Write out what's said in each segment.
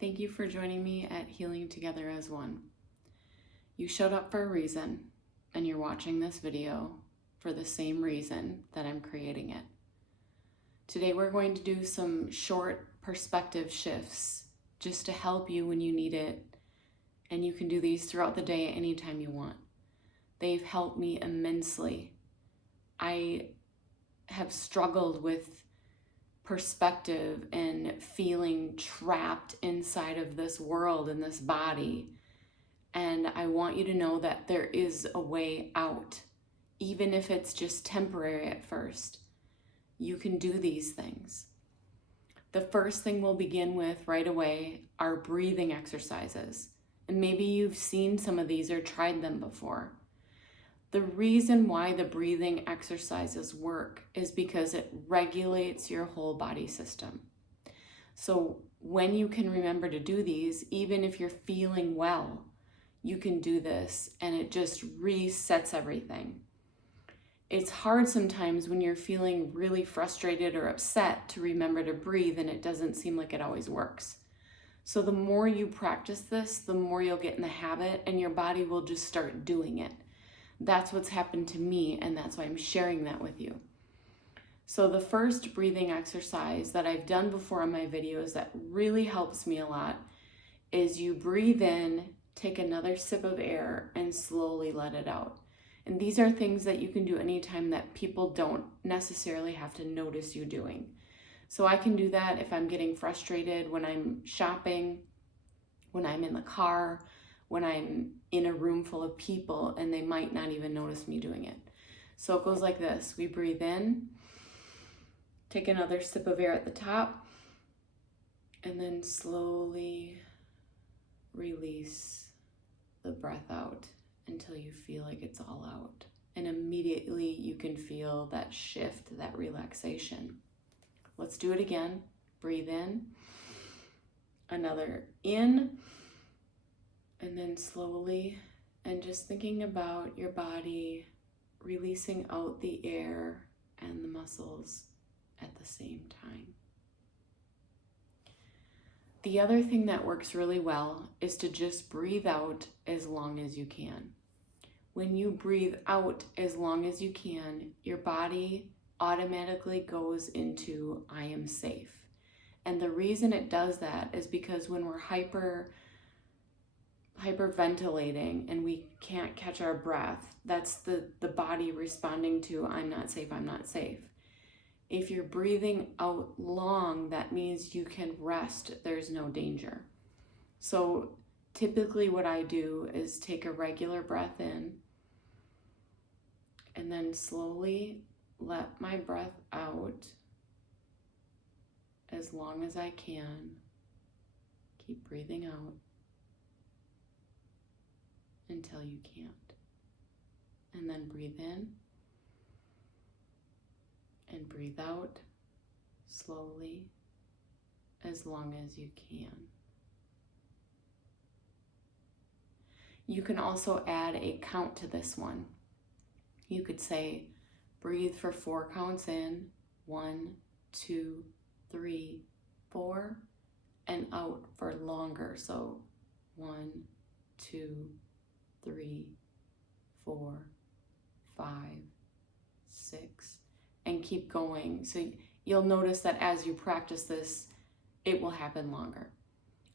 Thank you for joining me at Healing Together as One. You showed up for a reason, and you're watching this video for the same reason that I'm creating it. Today we're going to do some short perspective shifts just to help you when you need it, and you can do these throughout the day anytime you want. They've helped me immensely. I have struggled with perspective and feeling trapped inside of this world and this body. And I want you to know that there is a way out, even if it's just temporary at first. You can do these things. The first thing we'll begin with right away are breathing exercises. And maybe you've seen some of these or tried them before. The reason why the breathing exercises work is because it regulates your whole body system. So when you can remember to do these, even if you're feeling well, you can do this and it just resets everything. It's hard sometimes when you're feeling really frustrated or upset to remember to breathe, and it doesn't seem like it always works. So the more you practice this, the more you'll get in the habit and your body will just start doing it. That's what's happened to me, and that's why I'm sharing that with you. So the first breathing exercise that I've done before on my videos that really helps me a lot is you breathe in, take another sip of air, and slowly let it out. And these are things that you can do anytime that people don't necessarily have to notice you doing. So I can do that if I'm getting frustrated, when I'm shopping, when I'm in the car, when I'm in a room full of people and they might not even notice me doing it. So it goes like this. We breathe in, take another sip of air at the top, and then slowly release the breath out until you feel like it's all out. And immediately you can feel that shift, that relaxation. Let's do it again. Breathe in, another in, and then slowly, and just thinking about your body releasing out the air and the muscles at the same time. The other thing that works really well is to just breathe out as long as you can. When you breathe out as long as you can, your body automatically goes into I am safe. And the reason it does that is because when we're hyperventilating and we can't catch our breath, that's the body responding to I'm not safe, I'm not safe. If you're breathing out long, that means you can rest, there's no danger. So typically what I do is take a regular breath in and then slowly let my breath out as long as I can. Keep breathing out until you can't. And then breathe in and breathe out slowly as long as you can. You can also add a count to this one. You could say, breathe for 4 counts in, 1, 2, 3, 4, and out for longer. So 1, 2, 3, 4, 5, 6, and keep going. So you'll notice that as you practice this, it will happen longer.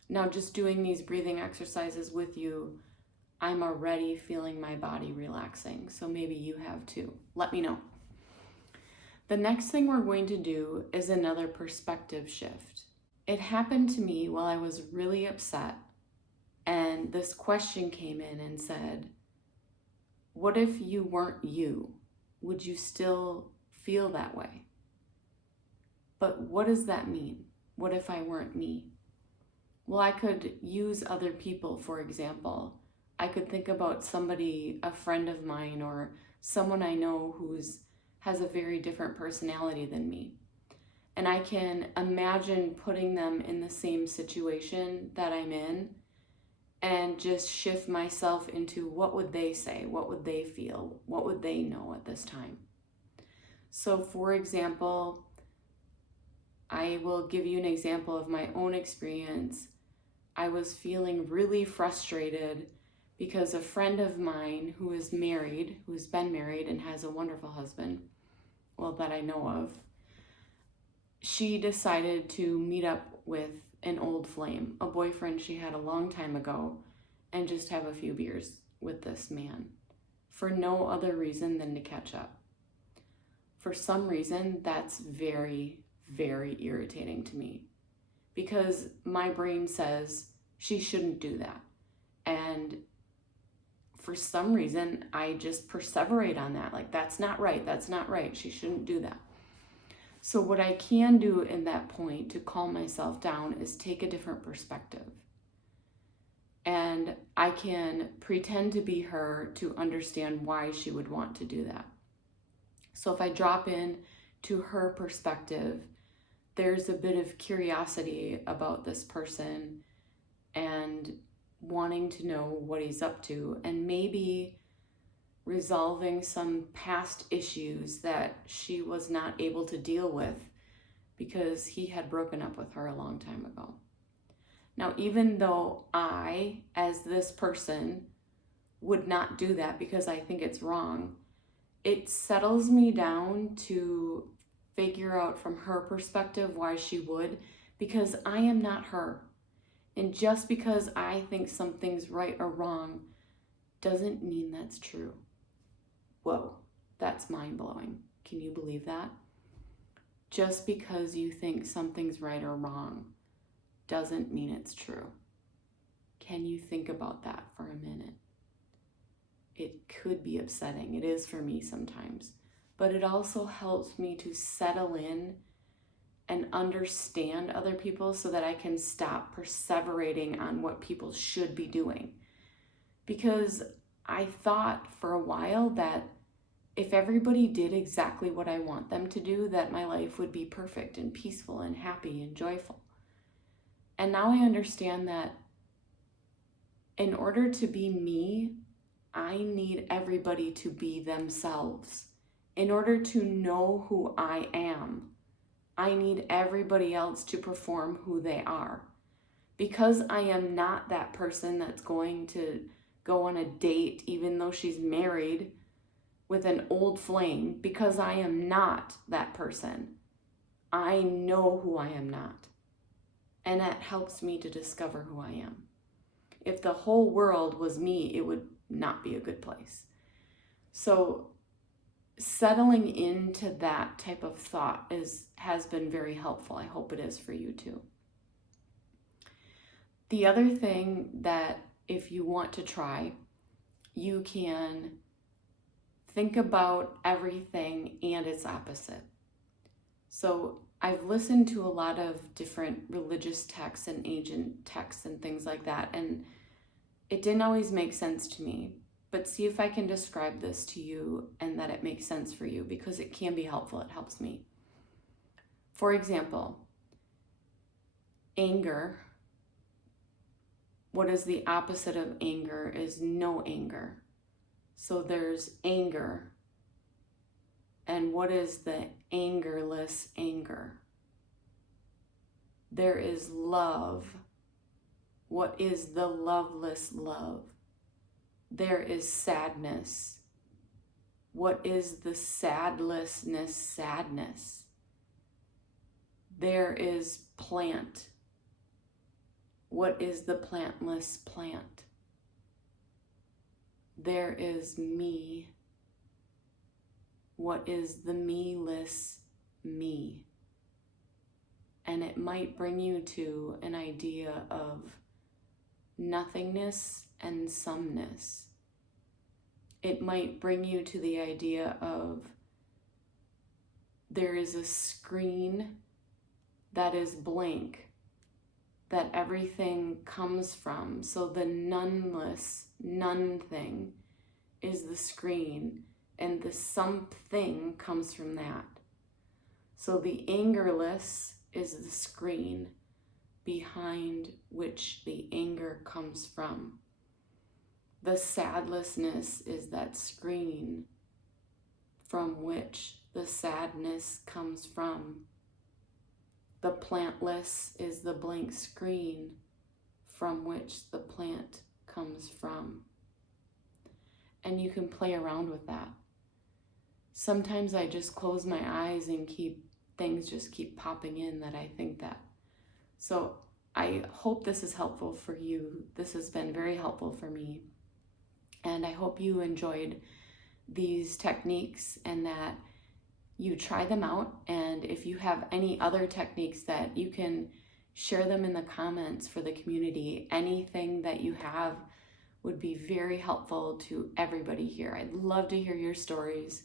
Now, just doing these breathing exercises with you, I'm already feeling my body relaxing. So maybe you have too. Let me know. The next thing we're going to do is another perspective shift. It happened to me while I was really upset, and this question came in and said, what if you weren't you? Would you still feel that way? But what does that mean? What if I weren't me? Well, I could use other people, for example. I could think about somebody, a friend of mine, or someone I know has a very different personality than me. And I can imagine putting them in the same situation that I'm in and just shift myself into what would they say? What would they feel? What would they know at this time? So for example, I will give you an example of my own experience. I was feeling really frustrated because a friend of mine who is married, who's been married and has a wonderful husband, well, that I know of, she decided to meet up with an old flame, a boyfriend she had a long time ago, and just have a few beers with this man for no other reason than to catch up. For some reason, that's very, very irritating to me because my brain says she shouldn't do that. And for some reason, I just perseverate on that. Like, that's not right. That's not right. She shouldn't do that. So what I can do in that point to calm myself down is take a different perspective. And I can pretend to be her to understand why she would want to do that. So if I drop in to her perspective, there's a bit of curiosity about this person and wanting to know what he's up to, and maybe resolving some past issues that she was not able to deal with because he had broken up with her a long time ago. Now, even though I, as this person, would not do that because I think it's wrong, it settles me down to figure out from her perspective why she would, because I am not her. And just because I think something's right or wrong doesn't mean that's true. Whoa, that's mind-blowing. Can you believe that? Just because you think something's right or wrong doesn't mean it's true. Can you think about that for a minute? It could be upsetting. It is for me sometimes. But it also helps me to settle in and understand other people so that I can stop perseverating on what people should be doing. Because I thought for a while that if everybody did exactly what I want them to do, that my life would be perfect and peaceful and happy and joyful. And now I understand that in order to be me, I need everybody to be themselves. In order to know who I am, I need everybody else to perform who they are. Because I am not that person that's going to go on a date even though she's married with an old flame, because I am not that person. I know who I am not. And that helps me to discover who I am. If the whole world was me, it would not be a good place. So settling into that type of thought has been very helpful. I hope it is for you too. The other thing that if you want to try, you can think about everything and its opposite. So I've listened to a lot of different religious texts and ancient texts and things like that, and it didn't always make sense to me. But see if I can describe this to you and that it makes sense for you, because it can be helpful. It helps me. For example, anger. What is the opposite of anger is no anger. So there's anger. And what is the angerless anger? There is love. What is the loveless love? There is sadness. What is the sadlessness sadness? There is plant. What is the plantless plant? There is me. What is the me-less me? And it might bring you to an idea of nothingness and someness. It might bring you to the idea of there is a screen that is blank, that everything comes from. So the noneless, none thing is the screen, and the something comes from that. So the angerless is the screen behind which the anger comes from. The sadlessness is that screen from which the sadness comes from. The plantless is the blank screen from which the plant comes from. And you can play around with that. Sometimes I just close my eyes and things just keep popping in that I think that. So I hope this is helpful for you. This has been very helpful for me. And I hope you enjoyed these techniques and that you try them out. And if you have any other techniques, that you can share them in the comments for the community. Anything that you have would be very helpful to everybody here. I'd love to hear your stories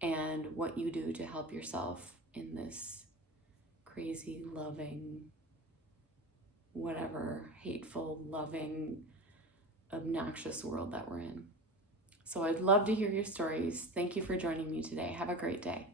and what you do to help yourself in this crazy, loving, whatever, hateful, loving, obnoxious world that we're in. So I'd love to hear your stories. Thank you for joining me today. Have a great day.